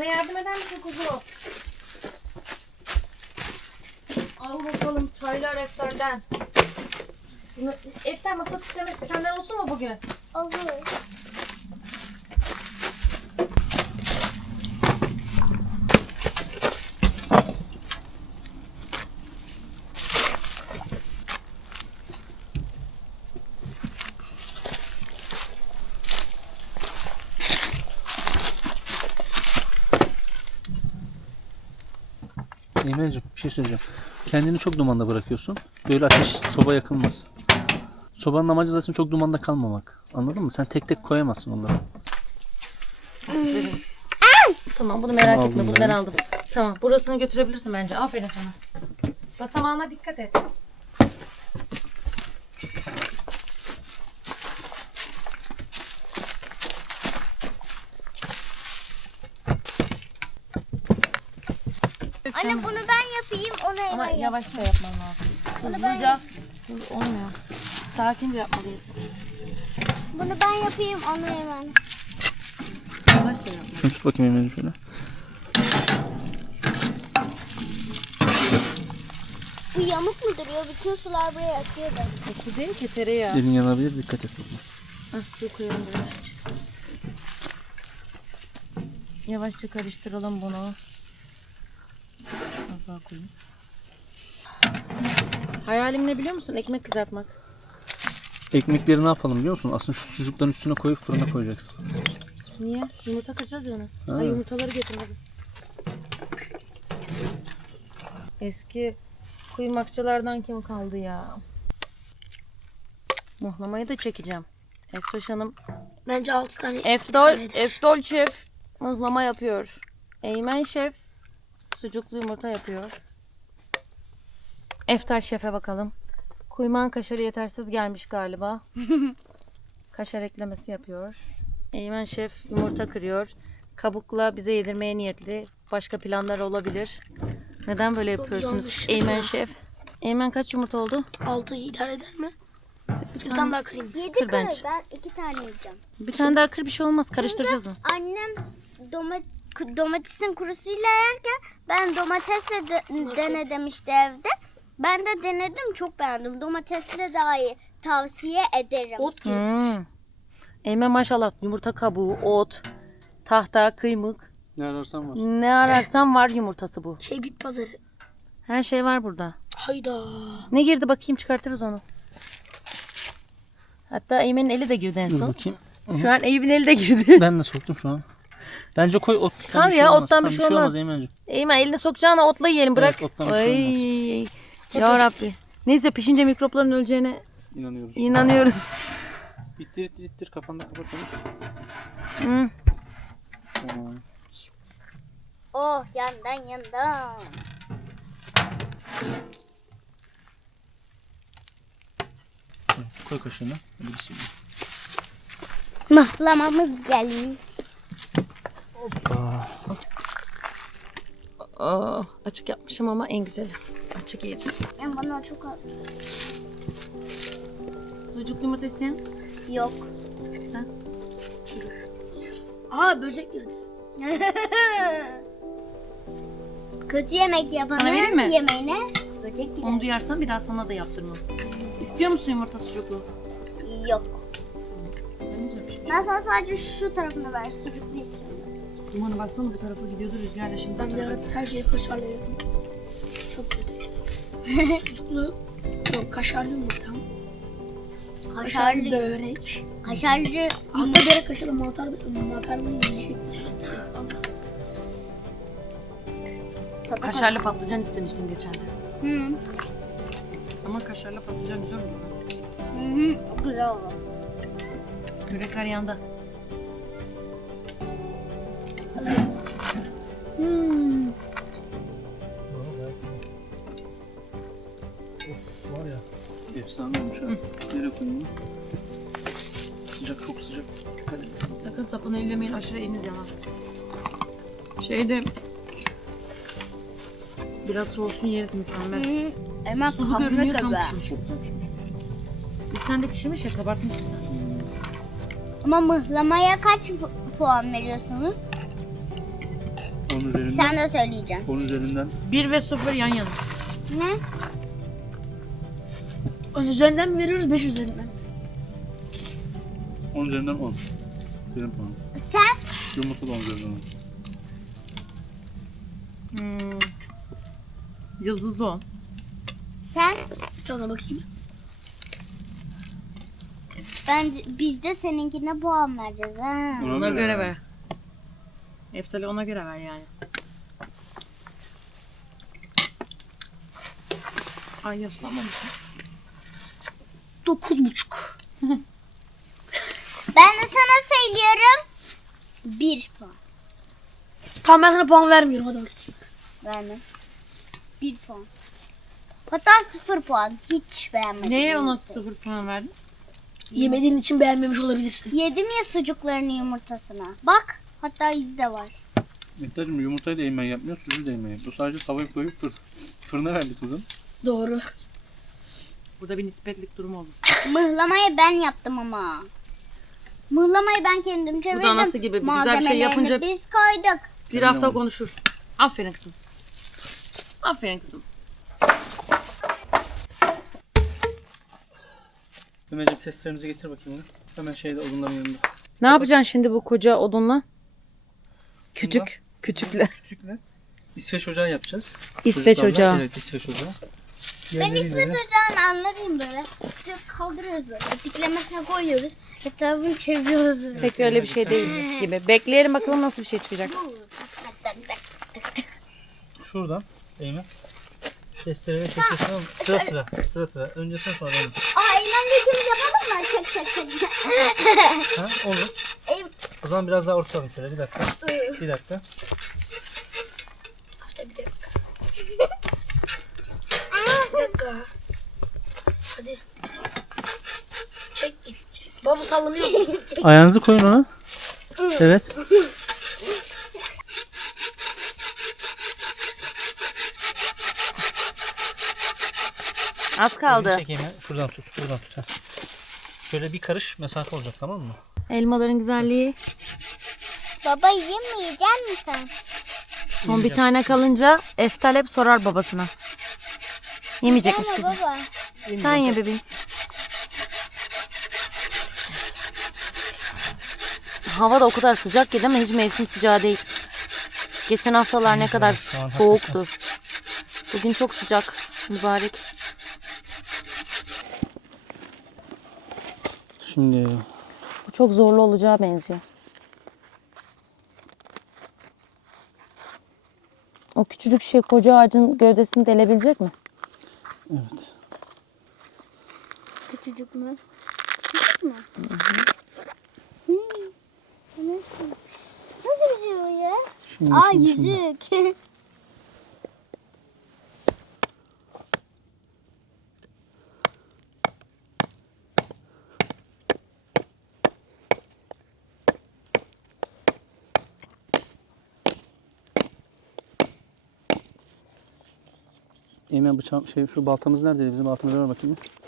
Bana yardım eder misin kuzu? Al bakalım çaylar Efter'den. Bunu, Efter masa süslemesi senden olsun mu bugün? Olur. Eymen'cim bir şey söyleyeceğim. Kendini çok dumanda bırakıyorsun. Böyle ateş soba yakılmaz. Sobanın amacı zaten çok dumanda kalmamak. Anladın mı? Sen tek tek koyamazsın onları. Tamam bunu merak Aldım etme bunu ben. ben aldım. Tamam burasını götürebilirsin bence. Aferin sana. Basamağına dikkat et. Anne bunu ben yapayım ona Ama hemen yap. yavaşça yapman lazım. Hızlıca Hız- olmuyor. Sakince yapmalıyız. Bunu ben yapayım ona hemen. Yavaşça yapmalıyız. Şunu tut bakayım Eymen'cim şöyle. Bu yamuk mu duruyor? Bütün sular buraya akıyor da. Kötü değil ki tereyağı. Elin yanabilir dikkat et. bakma. Hah, su koyalım biraz. Yavaşça karıştıralım bunu. Daha koyayım. Hayalim ne biliyor musun? Ekmek kızartmak. Ekmekleri ne yapalım biliyor musun? Aslında şu sucukların üstüne koyup fırına koyacaksın. Niye? Yumurta kıracağız ya onu. Ha. Ay yumurtaları getirmedim. Eski kuyumakçılardan kim kaldı ya? Muhlamayı da çekeceğim. Eftoş Hanım Bence 6 tane Eftol. Eftol şef mıhlama yapıyor. Eymen şef sucuklu yumurta yapıyor. Eftal şefe bakalım. Kuyman kaşarı yetersiz gelmiş galiba. Kaşar eklemesi yapıyor. Eymen şef yumurta kırıyor. Kabukla bize yedirmeye niyetli. Başka planlar olabilir. Neden böyle yapıyorsunuz. Eymen şef? Eymen kaç yumurta oldu? 6 idare eder mi? Bir tane daha kırayım. Yedi Kır kır. bence. Ben iki tane yiyeceğim. Bir tane daha kır bir şey olmaz. Karıştıracağız onu. Annem domat domatesin kurusuyla yerken ben domatesle de, dene demişti evde. Ben de denedim çok beğendim. Domatesle daha iyi tavsiye ederim. Ot gibi. Hmm. Eymen maşallah yumurta kabuğu, ot, tahta, kıymık. Ne ararsan var. Ne ararsan var yumurtası bu. Şey bit pazarı. Her şey var burada. Hayda. Ne girdi bakayım çıkartırız onu. Hatta Eymen'in eli de girdi en Dur son. bakayım. Şu an Eyüp'ün eli de girdi. Ben de soktum şu an. Bence koy ottan Kal bir şey ya, olmaz. ottan bir şey olmaz. Eymen'cim. Eymen eline sokacağına otla yiyelim bırak. Evet, ottan bir şey Ay. Ya Rabbi. Neyse pişince mikropların öleceğine İnanıyoruz. inanıyorum. İttir ittir ittir kafanda kapatalım. Hı. Tamam. Oh yandan yandan. Koy kaşığını. Hadi bismillah. Mıhlamamız geliyor. Oh, açık yapmışım ama en güzeli. Açık yedim. Yani bana çok az. Sucuklu yumurta isteyen Yok. sen. Aa böcek girdi. Kötü yemek Sana vereyim yapanın mi? yemeğine böcek gider. Onu duyarsan bir daha sana da yaptırmam. İstiyor musun yumurta sucuklu? Yok. Güzel pişmiş. Ben sana sadece şu tarafını ver. Sucuklu istiyorum. Dumanı baksana bu tarafa gidiyordu rüzgar da şimdi. Ben tarafa ara her şeyi kaşarla yedim. Çok kötü. Sucuklu, yok kaşarlı yumurtam. Kaşarlı Kaşarlı. börek. Kaşarlı. Hatta börek kaşarlı mantar, makarna yiyecek. Kaşarlı patlıcan istemiştim geçen de. Hı. Ama kaşarlı patlıcan güzel olur. Hı hı. Güzel oldu. Börek yanda. Nereye koyayım? Sıcak çok sıcak. Dikkat edin. Sakın sapını ellemeyin aşırı eliniz yanar. Şeyde biraz soğusun yeriz mükemmel. Hı. Hemen Sulu kabına görünüyor tam kadar. pişmiş. Biz sen de pişirmiş ya kabartmışız sen. Ama mıhlamaya kaç pu- puan veriyorsunuz? 10 üzerinden, Sen de söyleyeceksin. 10 üzerinden 1 ve 0 yan yana. Ne? On üzerinden mi veriyoruz? 5 üzerinden. 10 üzerinden 10. Benim puanım. Sen? Yumurta da 10 üzerinden 10. Hmm. Yıldızlı 10. Sen? Sana bakayım. Ben biz de seninkine puan vereceğiz ha. Ona göre ver. Eftal'i ona göre ver yani. Ay yaslamamışım. 9,5. Ben de sana söylüyorum. Bir puan. Tamam ben sana puan vermiyorum hadi bakayım. Vermem. Bir puan. Hatta sıfır puan. Hiç beğenmedim. Neye ona yumurtayı. 0 puan verdin? Yemediğin için beğenmemiş olabilirsin. Yedim ya sucuklarını yumurtasına. Bak. Hatta izi de var. Mehtacığım yumurtayı da eğmen yapmıyor, sucuğu da eğmen yapıyor. Sadece tavayı koyup fır, fırına verdi kızım. Doğru. Burada bir nispetlik durum oldu. Mıhlamayı ben yaptım ama. Mıhlamayı ben kendim çevirdim. nasıl gibi? Bir güzel bir şey Malzemelerini yapınca- biz koyduk. Bir hafta konuşur. Aferin kızım. Aferin kızım. Ömerciğim testlerimizi getir bakayım onu. Hemen şeyde odunların yanında. Ne yapacaksın şimdi bu koca odunla? Kütük. Kütükle. Küçükle İsveç ocağı yapacağız. İsveç Çocuklarla, ocağı. Evet İsveç ocağı. Ben İsmet böyle- Hoca'nın anlatayım böyle. Kaldırıyoruz böyle. Diklemesine koyuyoruz. Etrafını çeviriyoruz böyle. Pek öyle bir şey değil gibi. Bekleyelim bakalım nasıl bir şey çıkacak. Şuradan Eymen. Testere ve şişesini al. Sıra sıra. Sıra sıra. Önce sen sonra ben. Aa eğlenceli yapalım mı? Çek çek çek. Ha olur. O zaman biraz daha ortalım şöyle bir dakika. Bir dakika. Hadi bir dakika. bir dakika. Hadi. Çek çek. Baba sallanıyor? Ayağınızı koyun ona. Evet. Az kaldı. Çek Eymen. Şuradan tut. Şuradan tut. ha. Şöyle bir karış mesafe olacak tamam mı? Elmaların güzelliği. Baba yemeyecek misin? Son bir tane kalınca Eftal hep sorar babasına. Yemeyecekmiş Yeme kızım. baba. Sen ye bebeğim. Hava da o kadar sıcak ki değil mi? Hiç mevsim sıcağı değil. Geçen haftalar ne kadar şu an soğuktu. Bugün çok sıcak. Mübarek. Şimdi Bu çok zorlu olacağı benziyor. O küçücük şey koca ağacın gövdesini delebilecek mi? Evet. Küçücük mü? Küçük mü? Hı. Nasıl? Nasıl bir şey o ya? Şimdi, Aa şimdi, şimdi. Eymen bıçağım şey şu baltamız neredeydi? Bizim baltamıza ver bakayım. bir.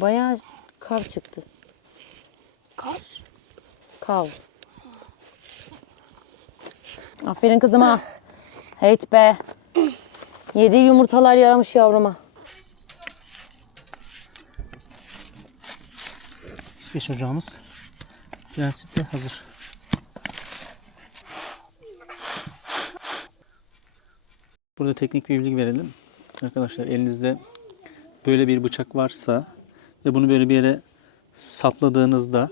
Bayağı kav çıktı. Kar. Kav. Aferin kızıma. Heyt be. Yediği yumurtalar yaramış yavruma. İsveç ocağımız prensipte hazır. Burada teknik bir bilgi verelim. Arkadaşlar elinizde böyle bir bıçak varsa ve bunu böyle bir yere sapladığınızda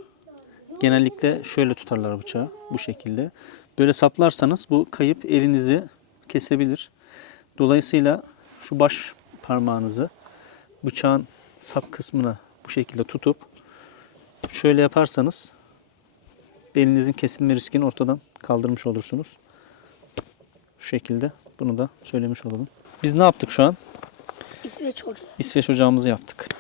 genellikle şöyle tutarlar bıçağı bu şekilde. Böyle saplarsanız bu kayıp elinizi kesebilir. Dolayısıyla şu baş parmağınızı bıçağın sap kısmına bu şekilde tutup şöyle yaparsanız elinizin kesilme riskini ortadan kaldırmış olursunuz. Şu şekilde bunu da söylemiş olalım. Biz ne yaptık şu an? İsveç Hoca. İsveç ocağımızı yaptık.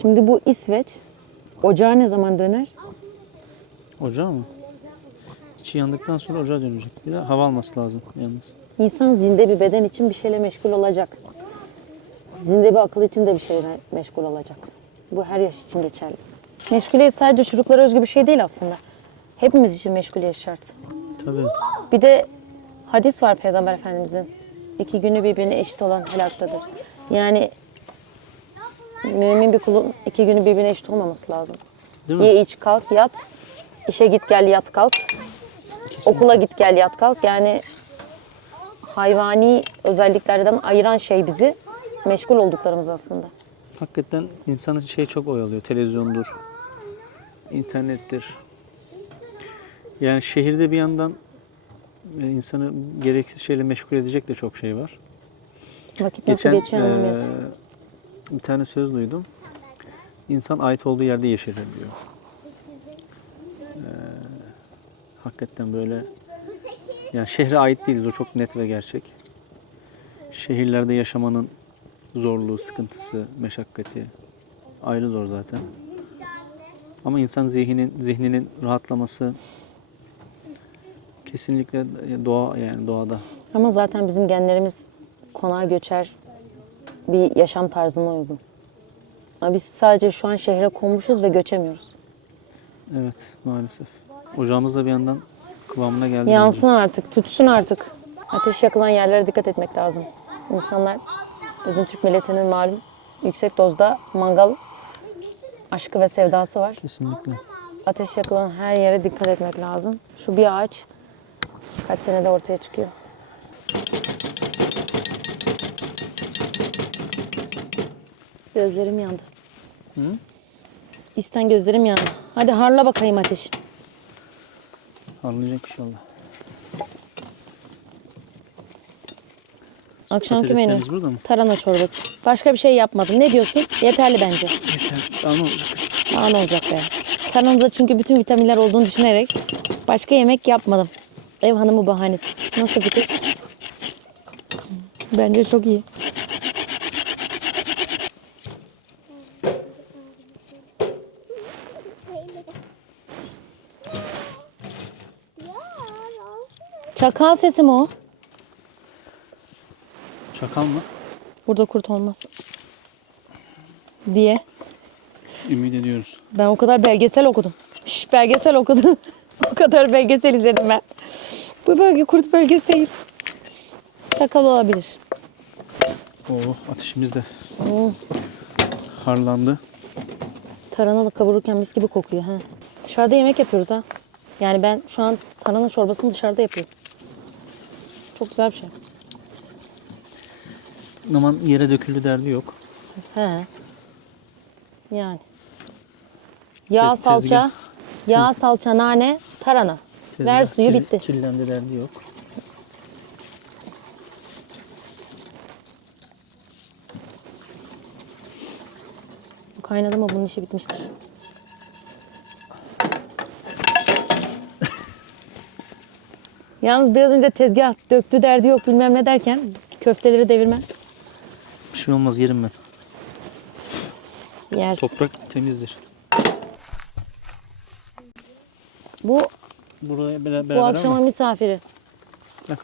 Şimdi bu İsveç ocağa ne zaman döner? Ocağı mı? İçi yandıktan sonra ocağa dönecek. Bir de hava alması lazım yalnız. İnsan zinde bir beden için bir şeyle meşgul olacak. Zinde bir akıl için de bir şeyle meşgul olacak. Bu her yaş için geçerli. Meşguliyet sadece çocuklara özgü bir şey değil aslında. Hepimiz için meşguliyet şart. Tabii. Bir de hadis var Peygamber Efendimizin. İki günü birbirine eşit olan helaktadır. Yani mümin bir kulun iki günü birbirine eşit olmaması lazım. Değil mi? Ye iç kalk yat. İşe git gel yat kalk. Okula git gel yat kalk. Yani hayvani özelliklerden ayıran şey bizi meşgul olduklarımız aslında. Hakikaten insanı şey çok oyalıyor. Televizyondur, internettir. Yani şehirde bir yandan e, insanı gereksiz şeyle meşgul edecek de çok şey var. Vakit nasıl geçiyor anlamıyorsun. eee, bir tane söz duydum. İnsan ait olduğu yerde yeşerir diyor. Eee, hakikaten böyle yani şehre ait değiliz. O çok net ve gerçek. Şehirlerde yaşamanın zorluğu, sıkıntısı, meşakkati ayrı zor zaten. Ama insan zihninin zihninin rahatlaması kesinlikle doğa yani doğada. Ama zaten bizim genlerimiz konar göçer bir yaşam tarzına uygun. Ama biz sadece şu an şehre konmuşuz ve göçemiyoruz. Evet maalesef. Ocağımız da bir yandan kıvamına geldi. Yansın artık, tutsun artık. Ateş yakılan yerlere dikkat etmek lazım. İnsanlar bizim Türk milletinin malum yüksek dozda mangal aşkı ve sevdası var. Kesinlikle. Ateş yakılan her yere dikkat etmek lazım. Şu bir ağaç kaç senede ortaya çıkıyor. Gözlerim yandı. Hı? İsten gözlerim yandı. Hadi harla bakayım ateş. Anlayacak inşallah. Akşamki menü. Patateslerimiz burada mı? Tarhana çorbası. Başka bir şey yapmadım. Ne diyorsun? Yeterli bence. Yeter. Daha ne olacak? Daha ne olacak be? Tarhanada çünkü bütün vitaminler olduğunu düşünerek başka yemek yapmadım. Ev hanımı bahanesi. Nasıl fikir? Bence çok iyi. Çakal sesi mi o? Çakal mı? Burada kurt olmaz. Diye. Ümit ediyoruz. Ben o kadar belgesel okudum. Şş, belgesel okudum. o kadar belgesel izledim ben. Bu bölge kurt bölgesi değil. Çakal olabilir. Oo ateşimiz de Hmm. harlandı. Tarhana da kavururken mis gibi kokuyor. Ha. Dışarıda yemek yapıyoruz ha. Yani ben şu an tarhana çorbasını dışarıda yapıyorum. Çok güzel bir şey. Aman yere döküldü derdi yok. He. Yani. Yağ, Te- salça, tezgah. yağ, salça, nane, tarhana. Ver Tezgah suyu kir- bitti. Kirlendi derdi yok. Bu kaynadı mı bunun işi bitmiştir. Yalnız biraz önce tezgah döktü derdi yok bilmem ne derken köfteleri devirmen Bir şey olmaz yerim ben. yersin. Toprak temizdir. Bu Buraya beraber, bu beraber akşama ama misafiri. Heh.